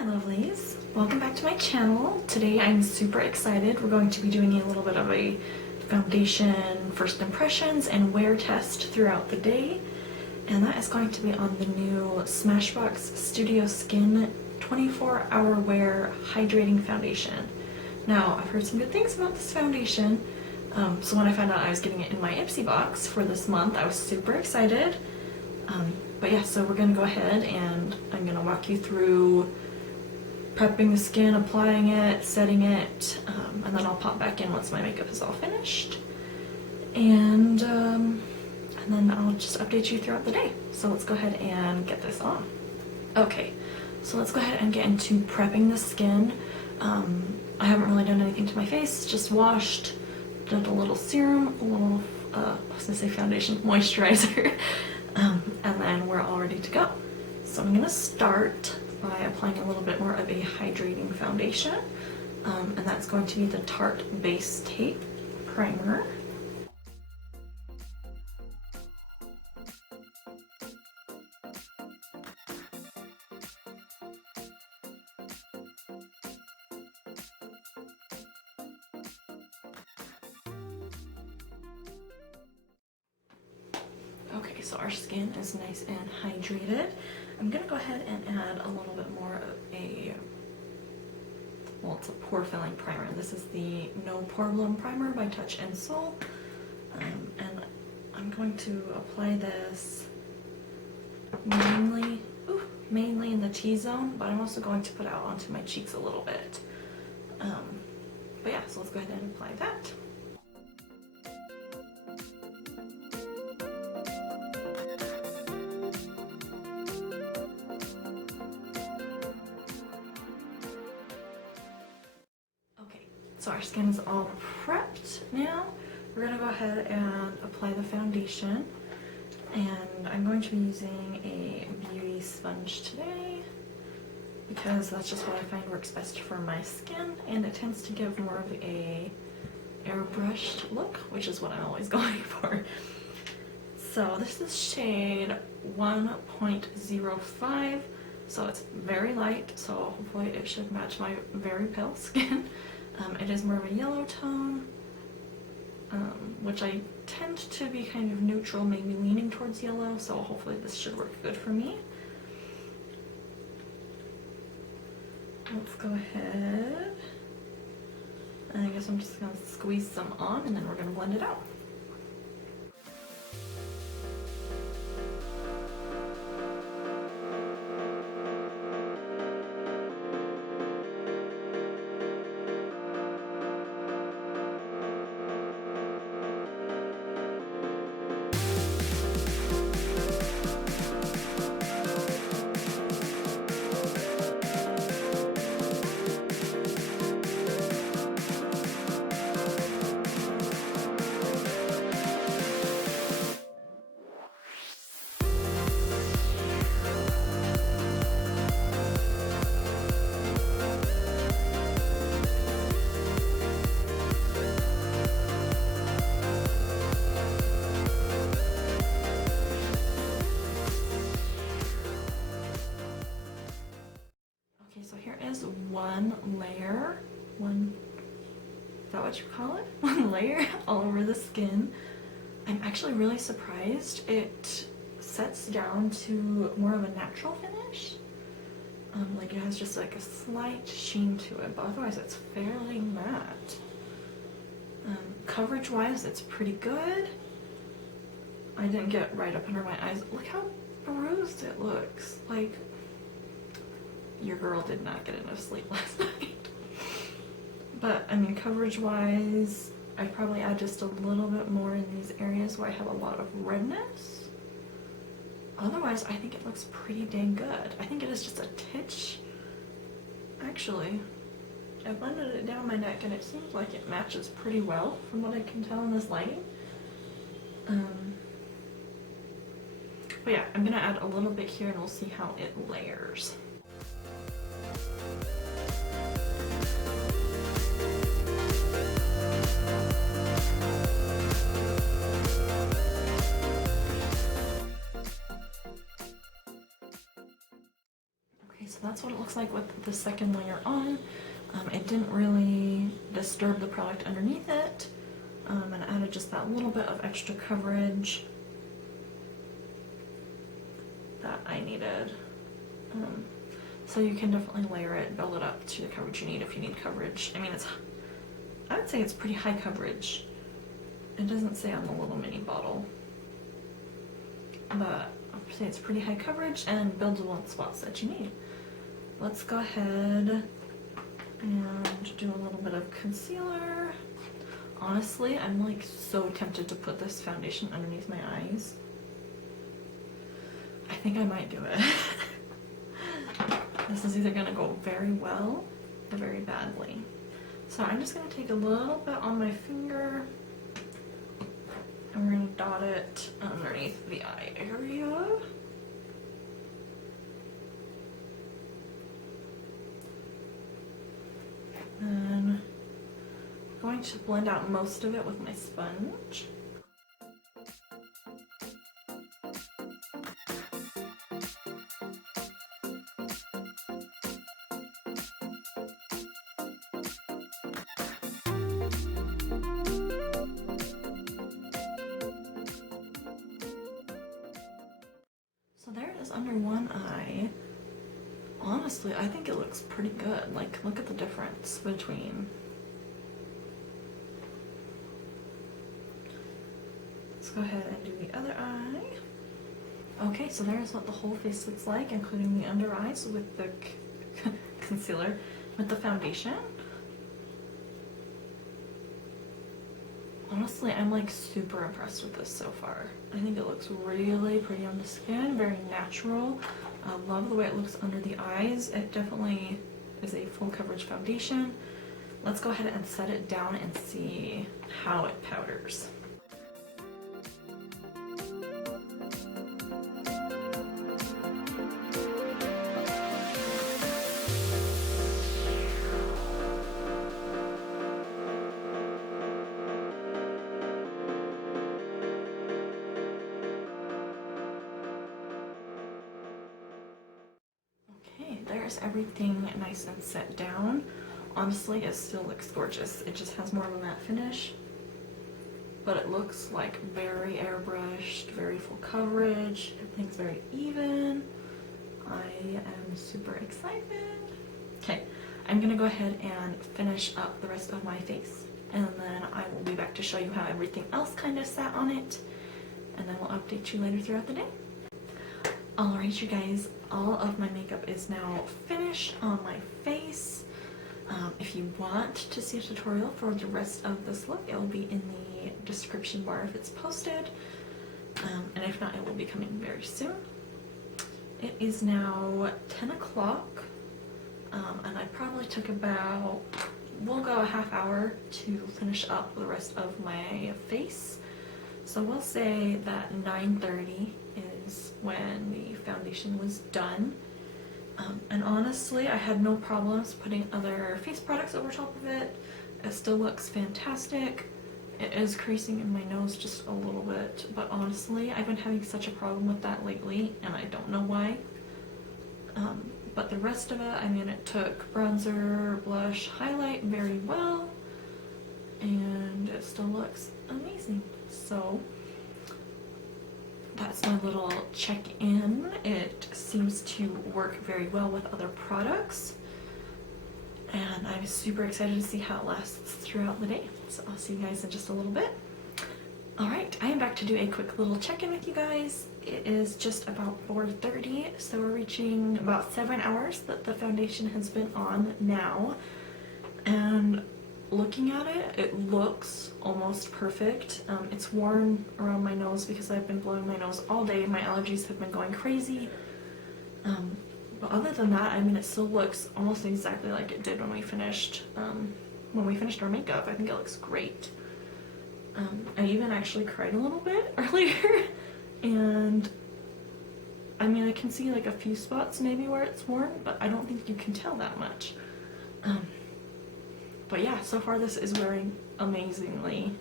my lovelies, welcome back to my channel. Today I'm super excited. We're going to be doing a little bit of a foundation first impressions and wear test throughout the day, and that is going to be on the new Smashbox Studio Skin 24-hour wear hydrating foundation. Now, I've heard some good things about this foundation, so when I found out I was getting it in my Ipsy box for this month, I was super excited. But yeah, so we're gonna go ahead and I'm gonna walk you through prepping the skin, applying it, setting it, and then I'll pop back in once my makeup is all finished. And then I'll just update you throughout the day. So let's go ahead and get this on. Okay, so let's go ahead and get into prepping the skin. I haven't really done anything to my face, just washed, done a little serum, a little, I was gonna say foundation, moisturizer, and then we're all ready to go. So I'm gonna start by applying a little bit more of a hydrating foundation, and that's going to be the Tarte Baystate primer. Okay, so our skin is nice and hydrated. I'm gonna go ahead and add a little bit more of a, well, it's a pore filling primer. This is the No Poreblem primer by Touch and Soul, and I'm going to apply this mainly in the T-zone, but I'm also going to put it out onto my cheeks a little bit. But yeah, so let's go ahead and apply that. So our skin is all prepped now. We're gonna go ahead and apply the foundation. And I'm going to be using a beauty sponge today because that's just what I find works best for my skin, and it tends to give more of a airbrushed look, which is what I'm always going for. So this is shade 1.05, so it's very light, so hopefully it should match my very pale skin. It is more of a yellow tone, which I tend to be kind of neutral, maybe leaning towards yellow, so hopefully this should work good for me. Let's go ahead, and I guess I'm just going to squeeze some on and then we're going to blend it out. So here is one layer, is that what you call it? One layer all over the skin. I'm actually really surprised it sets down to more of a natural finish. Like it has just like a slight sheen to it, but otherwise it's fairly matte. Coverage wise, it's pretty good. I didn't get right up under my eyes. Look how bruised it looks. Like, your girl did not get enough sleep last night. But I mean, coverage wise, I'd probably add just a little bit more in these areas where I have a lot of redness. Otherwise, I think it looks pretty dang good. I think it is just a titch. Actually, I blended it down my neck and it seems like it matches pretty well from what I can tell in this lighting. But yeah, I'm gonna add a little bit here and we'll see how it layers. that's what it looks like with the second layer on. It didn't really disturb the product underneath it, and added just that little bit of extra coverage that I needed. So you can definitely layer it, build it up to the coverage you need if you need coverage. I mean, I would say it's pretty high coverage. It doesn't say on the little mini bottle, but I'd say it's pretty high coverage and buildable in spots that you need. Let's go ahead and do a little bit of concealer. Honestly, I'm like so tempted to put this foundation underneath my eyes. I think I might do it. This is either gonna go very well or very badly. So I'm just gonna take a little bit on my finger and we're gonna dot it underneath the eye area. And I'm going to blend out most of it with my sponge. So there it is under one eye. Honestly, I think it looks pretty good. Like, look at the difference between. Let's go ahead and do the other eye. Okay, so there's what the whole face looks like, including the under eyes with the concealer, with the foundation. Honestly, I'm like super impressed with this so far. I think it looks really pretty on the skin, very natural. I love the way it looks under the eyes. It definitely is a full coverage foundation. Let's go ahead and set it down and see how it powders. There's everything nice and set down. Honestly, it still looks gorgeous. It just has more of a matte finish, but it looks like very airbrushed, very full coverage. Everything's very even. I am super excited. Okay, I'm gonna go ahead and finish up the rest of my face, and then I will be back to show you how everything else kind of sat on it, and then we'll update you later throughout the day. Alright, you guys, all of my makeup is now finished on my face. If you want to see a tutorial for the rest of this look, it will be in the description bar if it's posted. And if not, it will be coming very soon. It is now 10 o'clock, and I probably took about, we'll go a half hour to finish up the rest of my face. So we'll say that 9:30 is when the foundation was done. And honestly, I had no problems putting other face products over top of it. It still looks fantastic. It is creasing in my nose just a little bit, but honestly, I've been having such a problem with that lately, and I don't know why. But the rest of it, I mean, it took bronzer, blush, highlight very well, and it still looks amazing. So that's my little check-in. It seems to work very well with other products, and I'm super excited to see how it lasts throughout the day. So I'll see you guys in just a little bit. Alright, I am back to do a quick little check-in with you guys. It is just about 4:30, so we're reaching about 7 hours that the foundation has been on now, and looking at it, it looks almost perfect. It's worn around my nose because I've been blowing my nose all day. My allergies have been going crazy. But other than that, I mean, it still looks almost exactly like it did when we finished our makeup. I think it looks great. I even actually cried a little bit earlier, and I mean, I can see like a few spots maybe where it's worn, but I don't think you can tell that much. But yeah, so far this is wearing amazingly.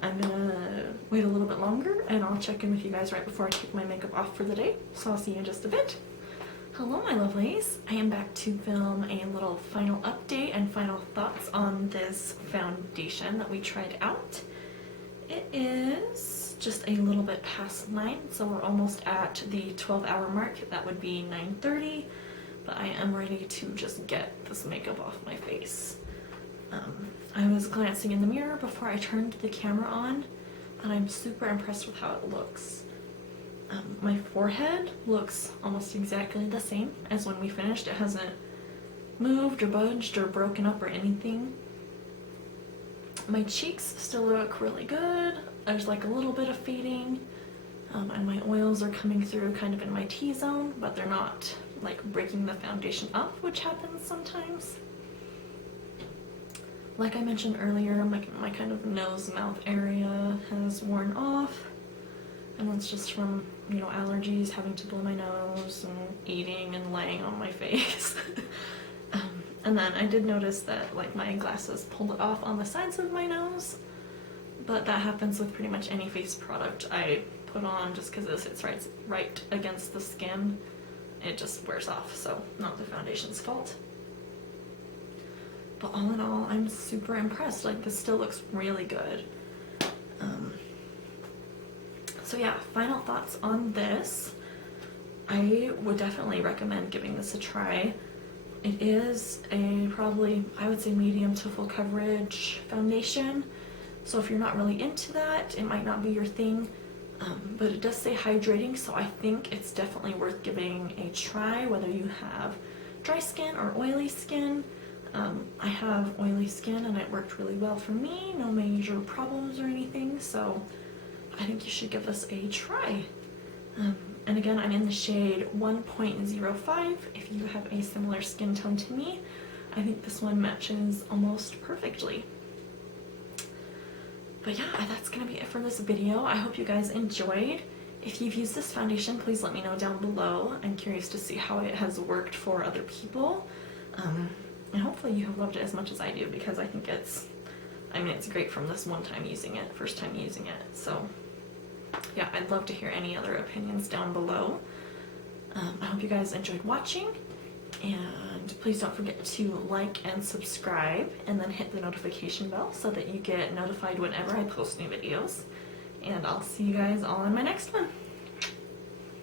I'm gonna wait a little bit longer and I'll check in with you guys right before I take my makeup off for the day. So I'll see you in just a bit. Hello my lovelies, I am back to film a little final update and final thoughts on this foundation that we tried out. It is just a little bit past 9, so we're almost at the 12-hour mark. That would be 9:30, but I am ready to just get this makeup off my face. I was glancing in the mirror before I turned the camera on, and I'm super impressed with how it looks. My forehead looks almost exactly the same as when we finished. It hasn't moved or budged or broken up or anything. My cheeks still look really good. There's like a little bit of fading, and my oils are coming through kind of in my T-zone, but they're not like breaking the foundation up, which happens sometimes. Like I mentioned earlier, my kind of nose-mouth area has worn off. And that's just from, you know, allergies, having to blow my nose, and eating and laying on my face. And then I did notice that, like, my glasses pulled it off on the sides of my nose. But that happens with pretty much any face product I put on, just because it sits right against the skin. It just wears off, so not the foundation's fault. But all in all, I'm super impressed. Like, this still looks really good. So yeah, final thoughts on this. I would definitely recommend giving this a try. It is a probably, I would say, medium to full coverage foundation. So if you're not really into that, it might not be your thing. But it does say hydrating, so I think it's definitely worth giving a try, whether you have dry skin or oily skin. I have oily skin and it worked really well for me. No major problems or anything, so I think you should give this a try. And again, I'm in the shade 1.05. If you have a similar skin tone to me, I think this one matches almost perfectly. But yeah, that's gonna be it for this video. I hope you guys enjoyed. If you've used this foundation, please let me know down below. I'm curious to see how it has worked for other people. And hopefully you have loved it as much as I do, because I think it's great from this one time using it, first time using it. So yeah, I'd love to hear any other opinions down below. I hope you guys enjoyed watching, and please don't forget to like and subscribe, and then hit the notification bell so that you get notified whenever I post new videos. And I'll see you guys all in my next one.